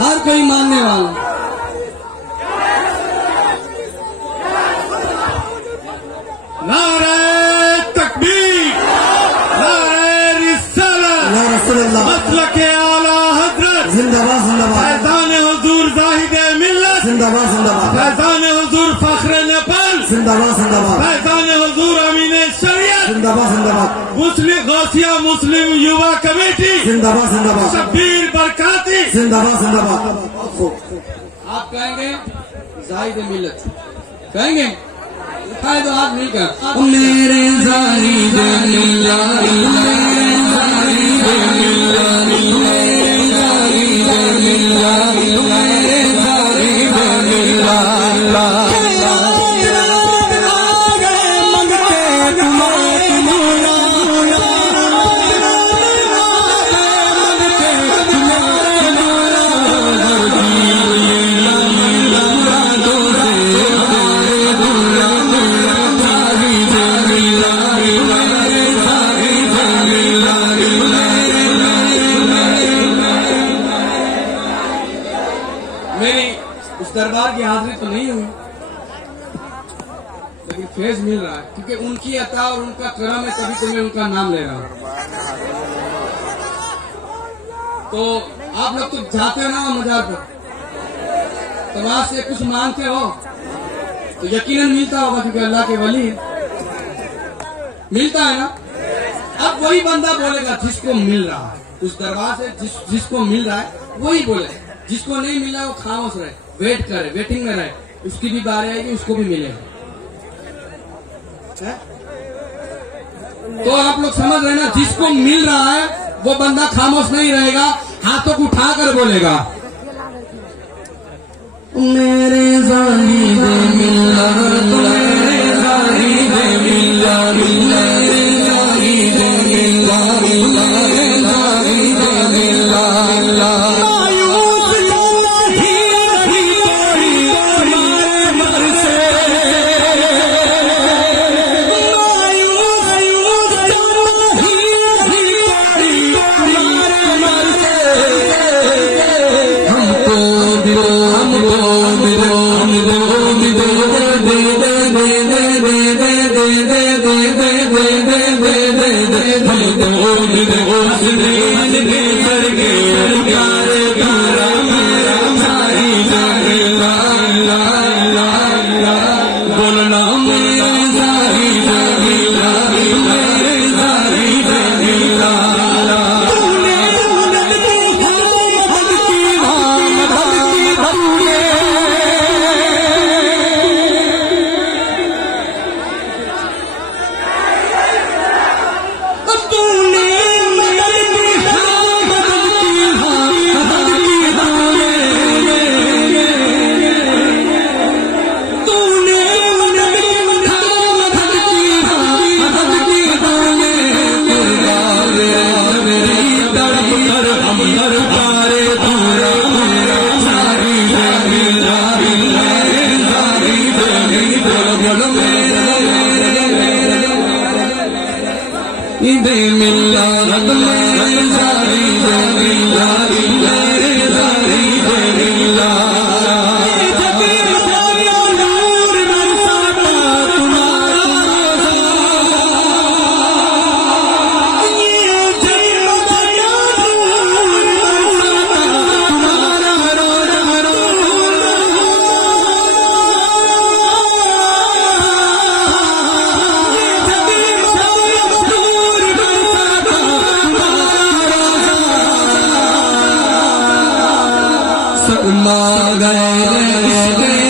हर कोई मानने वाला। नारे तकबीर, नारे रिसालत, मसलके आला हजरत जिंदाबाद जिंदाबाद, फैजान हुजूर जाहिदे मिल्लत जिंदाबाद जिंदाबाद, फैजान हुजूर फख्र नेपाल जिंदाबाद जिंदाबाद, फैजान हुजूर अमीने शरीयत जिंदाबाद जिंदाबाद, मुस्लिम गौसिया मुस्लिम युवा कमेटी जिंदाबाद जिंदाबाद, शब्बीर बरकाती जिंदाबाद जिंदाबाद। आप कहेंगे जाहिद मिल्लत, कहेंगे उठाए तो हाथ नहीं कर। मेरे जाहिद मिल्लत, मेरे जाहिद मिल्लत, मेरे जाहिद मिल्लत, मेरे जाहिद मिल्लत। मेरी उस दरबार की हाजिरी तो नहीं हुई, लेकिन फेज मिल रहा है क्योंकि उनकी अता और उनका करम है, तभी तो मैं उनका नाम ले रहा हूँ। तो आप लोग तो जाते हो ना मजार पर, तो वहां से कुछ मांगते हो तो यकीनन मिलता होगा, क्योंकि अल्लाह के वली मिलता है ना। अब वही बंदा बोलेगा जिसको मिल रहा है उस दरबार से, जिसको मिल रहा है वही बोले। जिसको नहीं मिला वो खामोश रहे, वेट करे, वेटिंग में रहे, उसकी भी बारी आएगी, उसको भी मिलेगा। तो आप लोग समझ रहे ना, जिसको मिल रहा है वो बंदा खामोश नहीं रहेगा, हाथों को उठाकर बोलेगा मेरे जाहिद मिल्लत, मेरे जाहिद मिल्लत, मेरे जाहिद मिल्लत, मेरे जाहिद मिल्लत। गए